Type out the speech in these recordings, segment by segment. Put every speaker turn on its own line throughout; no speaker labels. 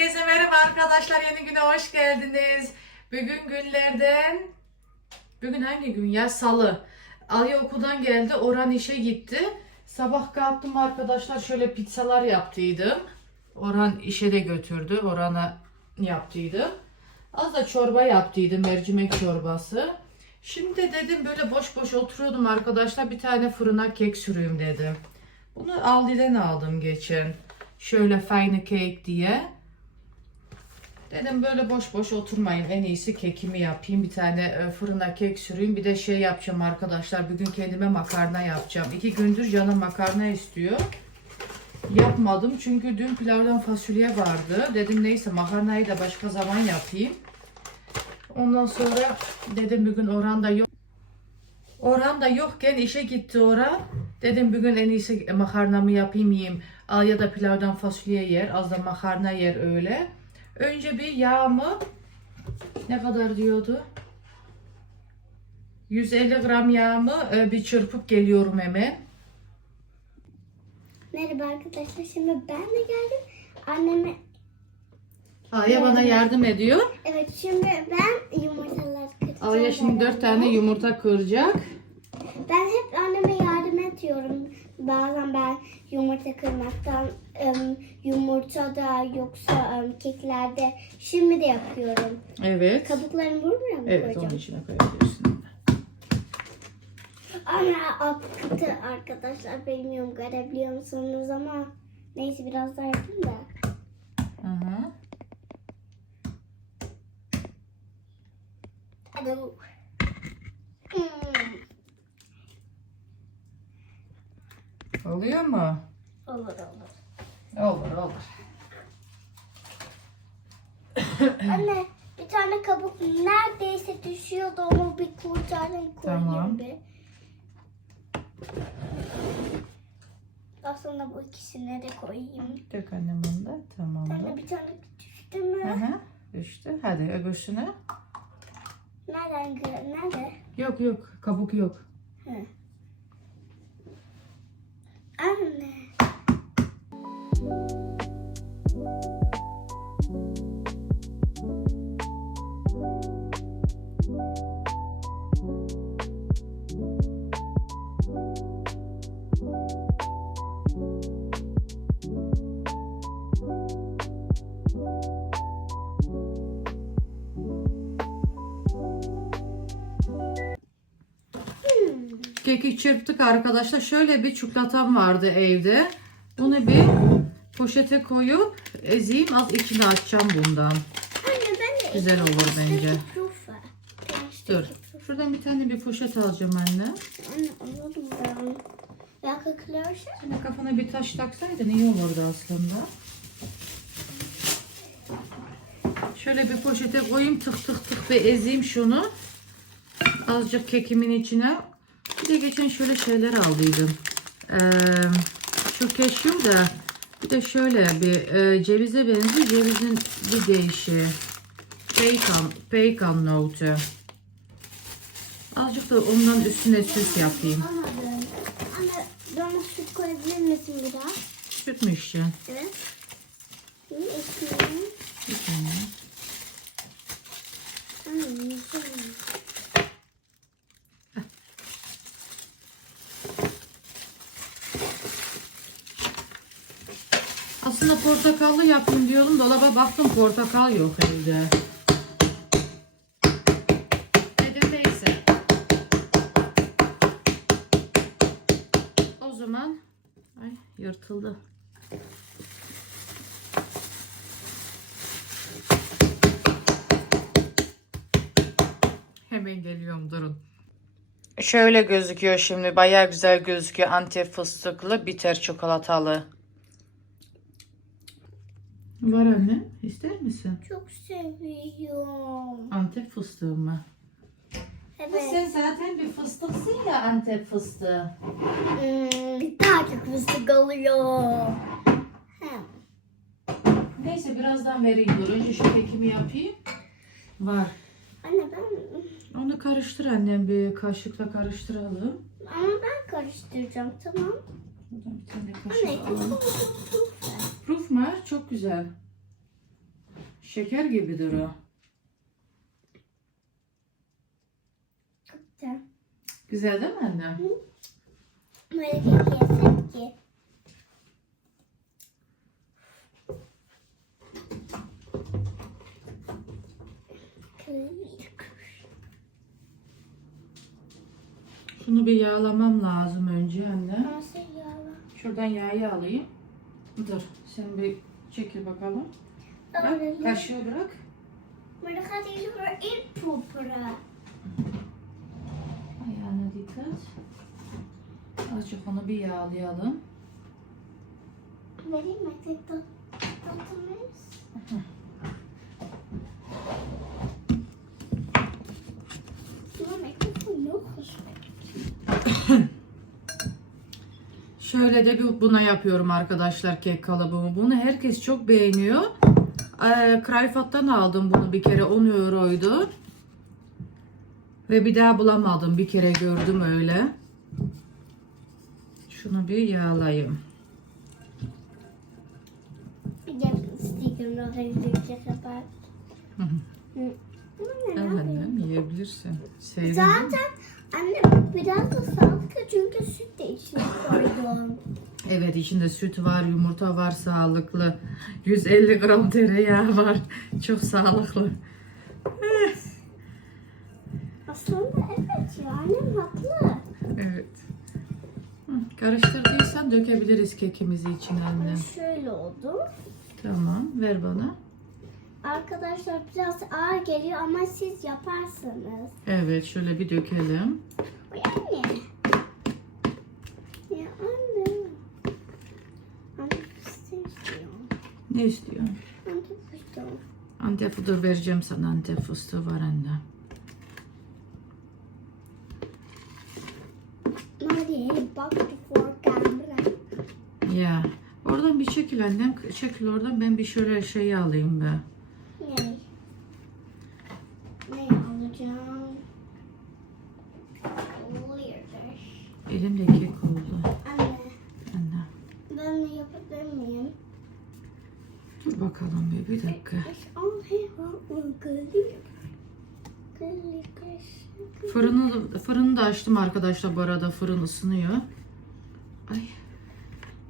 Herkese merhaba arkadaşlar. Yeni güne hoş geldiniz. Bugün günlerden bugün hangi gün ya? Salı. Alya okuldan geldi. Orhan işe gitti. Sabah kalktım arkadaşlar şöyle pizzalar yaptıydım. Orhan işe de götürdü. Orhan'a yaptıydım. Az da çorba yaptıydım. Mercimek çorbası. Şimdi dedim böyle boş boş oturuyordum arkadaşlar. Bir tane fırına kek süreyim dedim. Bunu Aldi'den aldım geçen. Şöyle fine cake diye. Dedim böyle boş boş oturmayın. En iyisi kekimi yapayım. Bir tane e, fırına kek süreyim. Bir de şey yapacağım arkadaşlar. Bugün kendime makarna yapacağım. İki gündür canım makarna istiyor. Yapmadım çünkü dün pilavdan fasulye vardı. Dedim neyse makarnayı da başka zaman yapayım. Ondan sonra dedim bugün Orhan da yok. Orhan da yokken işe gitti Orhan. Dedim bugün en iyisi makarnamı yapayım yiyeyim. Al ya da pilavdan fasulye yer. Az da makarna yer öyle. Önce bir yağımı ne kadar diyordu? 150 gram yağımı e, bir çırpıp geliyorum hemen.
Merhaba arkadaşlar. Şimdi ben de geldim. Anneme
Aya bana yardım ediyor.
evet şimdi ben yumurtalar kıracağım.
Aya şimdi 4 tane yumurta kıracak.
Ben hep anneme yardım ediyorum. Bazen ben yumurta kırmaktan ım, yumurta da yoksa keklerde şimdi de yapıyorum.
Evet.
Kabuklarını buraya mı
Evet onun
koyacağım?
içine koyabilirsin.
Ana aktı arkadaşlar. Bilmiyorum görebiliyor musunuz ama neyse biraz daha yapayım da.
Aha.
Hadi. Hmm,
Oluyor mu?
olur olur.
Olur olur.
Anne bir tane kabuk neredeyse düşüyordu ama bir kurtarın koyayım
Tamam.
bir. Aslında bu ikisini de koyayım.
Dök annem onu da.
Tane bir tane düştü mü?
Aha. Düştü. Hadi öbürsüne.
Nereden gö- nerede?
Yok yok. Kabuk yok.
Anne.
Keki çırptık arkadaşlar. Şöyle bir çikolatam vardı evde. Bunu bir poşete koyup ezeyim. Az içine açacağım bundan.
Anne ben de
Güzel olur bence. Dur. Şuradan bir tane bir poşet alacağım anne.
Anne anladım ben. Ya kakılıyorsa?
Şimdi kafana bir taş taksaydın iyi olurdu aslında. Şöyle bir poşete koyayım tık tık tık bir ezeyim şunu. Azıcık kekimin içine. Bir de geçen şöyle şeyler aldıydım. Ee, şu keşyum da bir de şöyle bir e, cevize benziyor. Cevizin bir değişi. Pekan, pekan notu. Azıcık da ondan üstüne süs yapayım.
Anladım. Anne bana süt koyabilir misin biraz?
Süt mü içeceksin?
Evet. Hı, ekmeği.
Bir tane.
Anne, güzel.
Aslında portakallı yapayım diyorum. Dolaba baktım portakal yok evde. Dedim neyse. O zaman yırtıldı. Hemen geliyorum durun. Şöyle gözüküyor şimdi. Bayağı güzel gözüküyor. Antep fıstıklı, bitter çikolatalı. Var anne. İster misin?
Çok seviyorum.
Antep fıstığı mı?
Evet.
Sen zaten bir fıstıksın ya Antep fıstığı.
Hmm, daha çok fıstık oluyor. Hem.
Neyse birazdan vereyim dur. Önce şu kekimi yapayım. Var.
Anne ben
Onu karıştır annem bir kaşıkla karıştıralım.
ama ben karıştıracağım tamam.
Buradan bir tane
Anne
kaşık alalım.
çok
güzel. Şeker gibidir o.
Güzel.
Güzel değil mi anne?
Böyle kek yesek ki.
Şunu bir yağlamam lazım önce anne.
Nasıl yağla?
Şuradan yağı alayım. Dur sen bir çekil bakalım. Bak, kaşığı bırak.
Zo erin popperen.
Ayağına dikkat. Azıcık onu bir yağlayalım.
Weet ik, maar ik
Şöyle de bir buna yapıyorum arkadaşlar kek kalıbımı. Bunu herkes çok beğeniyor. Ee, Krayfat'tan aldım bunu bir kere 10 euroydu. Ve bir daha bulamadım. Bir kere gördüm öyle. Şunu bir yağlayayım. Annem yiyebilirsin. Sevdim.
Zaten anne biraz da sağlıklı çünkü süt de içine koydum.
Evet içinde süt var, yumurta var sağlıklı. 150 gram tereyağı var. Çok sağlıklı.
Aslında evet ya annem haklı.
Evet. Hı, Karıştırdıysan dökebiliriz kekimizi içine anne.
Şöyle oldu.
Tamam ver bana.
Arkadaşlar biraz ağır geliyor ama siz yaparsınız.
Evet şöyle bir dökelim.
Oy anne. Ya anne. Anne istiyor.
Ne istiyorsun?
Anne fıstık.
Antep fıstığı vereceğim sana. Antep fıstığı var anne.
Bak before camera.
Ya. Oradan bir çekil annem. Çekil oradan ben bir şöyle şey alayım be.
Ne? Ne alacağım? Weirder.
Elimde kek oldu.
Anne
Anne.
ben de yapabilir miyim?
Bakalım bir, bir dakika. Fırını, fırını da açtım arkadaşlar bu arada fırın ısınıyor. Ay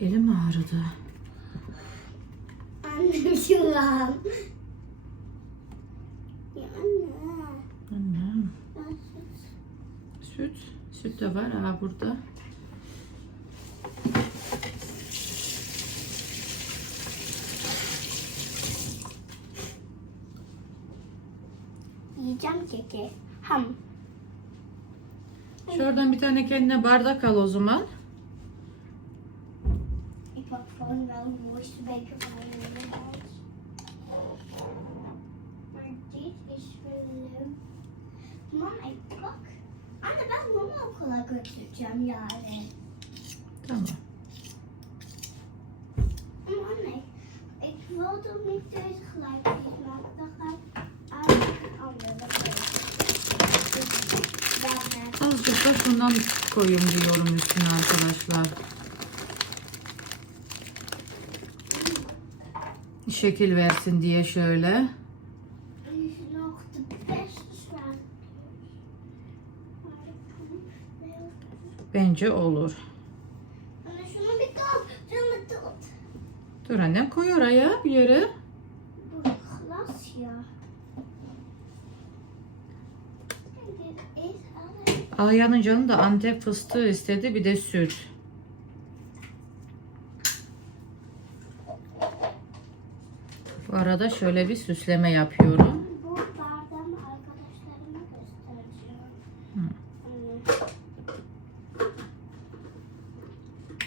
elim ağrıdı.
Anne şu an. Anne. Süt.
Süt de var ha burada.
Keki. Ham.
Şuradan bir tane kendine bardak al o zaman.
Anne, ben mama okula götüreceğim yarın.
Tamam. Koyayım diyorum üstüne arkadaşlar. Şekil versin diye şöyle. Bence olur. Dur annem koy oraya bir yere.
Bu glas ya. Dit is alles.
Alya'nın canı da Antep fıstığı istedi bir de süt. Bu arada şöyle bir süsleme yapıyorum.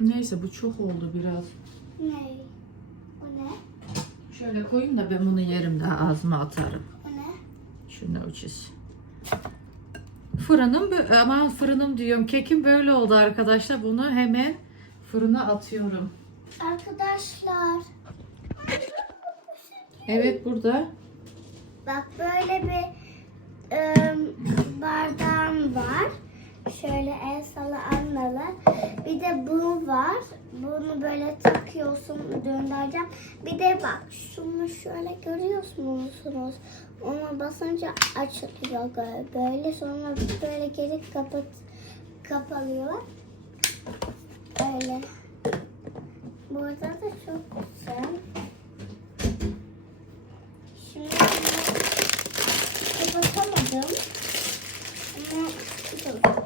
Neyse bu çok oldu biraz.
Ne? O ne?
Şöyle koyayım da ben bunu yerim daha ağzıma atarım.
O ne?
Şunu ucuz. Fırınım aman fırınım diyorum. Kekim böyle oldu arkadaşlar. Bunu hemen fırına atıyorum.
Arkadaşlar.
Evet burada.
Bak böyle bir ım, bardağım var. Şöyle el sala anlalı. Bir de bu var. Bunu böyle takıyorsun döndüreceğim. Bir de bak şunu şöyle görüyorsunuz. Ona basınca açılıyor böyle. Sonra böyle geri kapat kapalıyor. Öyle. Burada da çok güzel. Şimdi kapatamadım. Ama dur.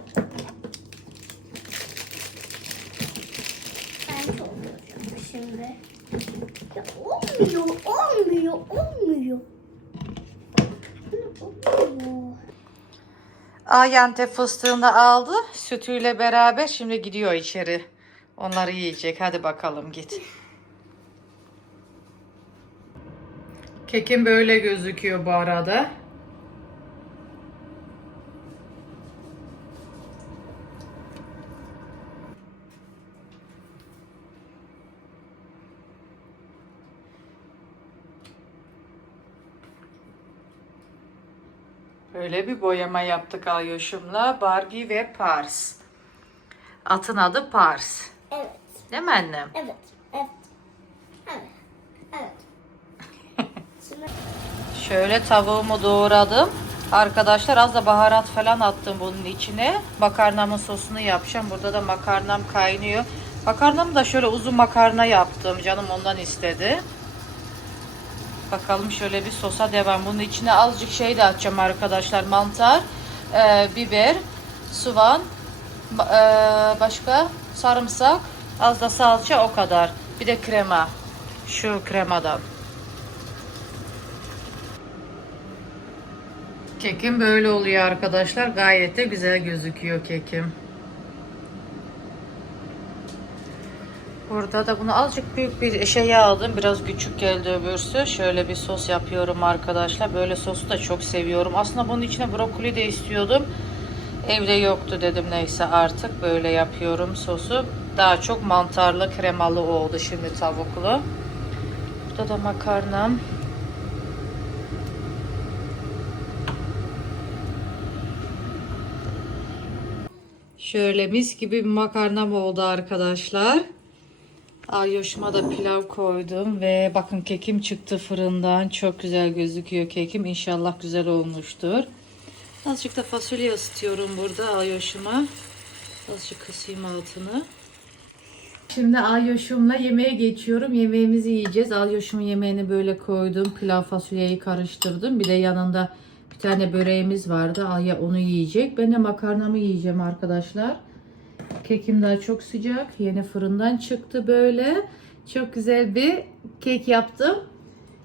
Ben toplayacağım şimdi. Ya olmuyor, olmuyor, olmuyor. Olmuyor.
Ayante fıstığını aldı. Sütüyle beraber şimdi gidiyor içeri. Onları yiyecek. Hadi bakalım git. Kekim böyle gözüküyor bu arada. Böyle bir boyama yaptık Alyoş'umla. Barbie ve Pars. Atın adı Pars.
Evet,
Değil mi annem?
evet, evet. Evet, evet. Şimdi
Şöyle tavuğumu doğradım. Arkadaşlar az da baharat falan attım bunun içine. Makarnamın sosunu yapacağım. Burada da makarnam kaynıyor. Makarnamı da şöyle uzun makarna yaptım. Canım ondan istedi. Bakalım şöyle bir sosa devam. Bunun içine azıcık şey de atacağım arkadaşlar. Mantar, e, biber, soğan, e, başka sarımsak, az da salça o kadar. Bir de krema. Şu kremadan. Kekim böyle oluyor arkadaşlar. Gayet de güzel gözüküyor kekim. Burada da bunu azıcık büyük bir şeye aldım. Biraz küçük geldi öbürsü. Şöyle bir sos yapıyorum arkadaşlar. Böyle sosu da çok seviyorum. Aslında bunun içine brokoli de istiyordum. Evde yoktu dedim neyse artık böyle yapıyorum sosu. Daha çok mantarlı kremalı oldu şimdi tavuklu. Burada da makarnam. Şöyle mis gibi bir makarnam oldu arkadaşlar. Alyoşuma da pilav koydum ve bakın kekim çıktı fırından. Çok güzel gözüküyor kekim. İnşallah güzel olmuştur. Azıcık da fasulye ısıtıyorum burada Alyoşuma. Azıcık kısayım altını. Şimdi Alyoşum'la yemeğe geçiyorum. Yemeğimizi yiyeceğiz. Alyoşum'un yemeğini böyle koydum. Pilav fasulyeyi karıştırdım. Bir de yanında bir tane böreğimiz vardı. Alya onu yiyecek. Ben de makarnamı yiyeceğim arkadaşlar. Kekim daha çok sıcak. Yeni fırından çıktı böyle. Çok güzel bir kek yaptım.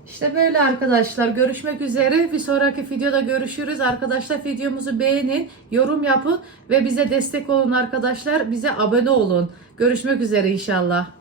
İşte böyle arkadaşlar. Görüşmek üzere. Bir sonraki videoda görüşürüz. Arkadaşlar videomuzu beğenin, yorum yapın ve bize destek olun arkadaşlar. Bize abone olun. Görüşmek üzere inşallah.